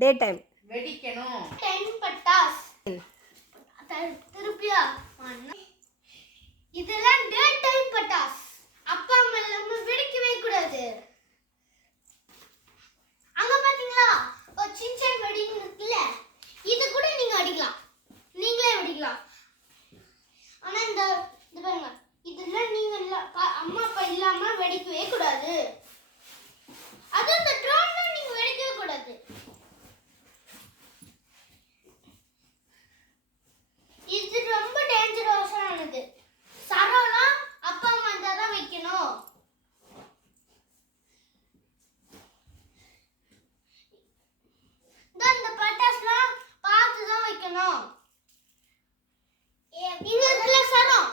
Day time. வெடிக்கணும். 10 பட்டாஸ். திருப்பியா இதெல்லாம் day time பட்டாஸ். அப்பா அம்மா இல்லாம வெடிக்கவே கூடாது. அங்க பாத்தீங்களா ஒரு சின்சான் வெடின்னு இருக்குல்ல, இது கூட நீங்க அடிக்கலாம், நீங்களே வெடிக்கலாம். ஆனா இந்த பாருங்க, இதெல்லாம் நீங்க அம்மா அப்பா இல்லாம வெடிக்கவே கூடாது. அதுவும் இந்த ட்ரோன் நீங்க வெடிக்கவே கூடாது. இது ரொம்ப டேஞ்சரஸானது. சரம்லாம் அப்பா அம்மா தான் வைக்கணும். இந்த பட்டாசுலாம் பார்த்து தான் வைக்கணும். இங்க இருக்குல்ல சரம்,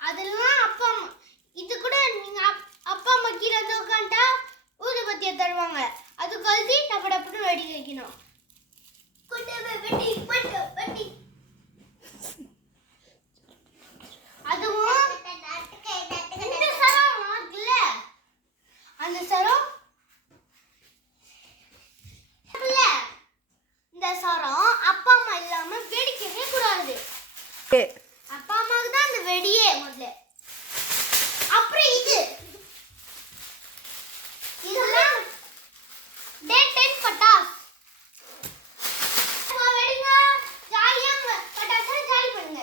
அதெல்லாம் அப்பா அம்மா, இது கூட நீங்க அப்பா அம்மா கீழே வந்து உட்காந்துட்டா ஊதுபத்தியை தருவாங்க, அது கழுதி டப்பு டப்புன்னு வெடி வைக்கணும். வெடி அதுவும் இந்த சரம் இருக்குல்ல, அந்த சரம் இந்த சரம் அப்பா அம்மா இல்லாம வெடிக்கவே கூடாது. அப்பா அம்மாவுக்கு தான் அந்த வெடியே முதல்ல. அப்புறம் இதெல்லாம் டே டைம் பட்டாஸ். வெடிங்க, ஜாலியா பட்டாசா ஜாலி பண்ணுங்க.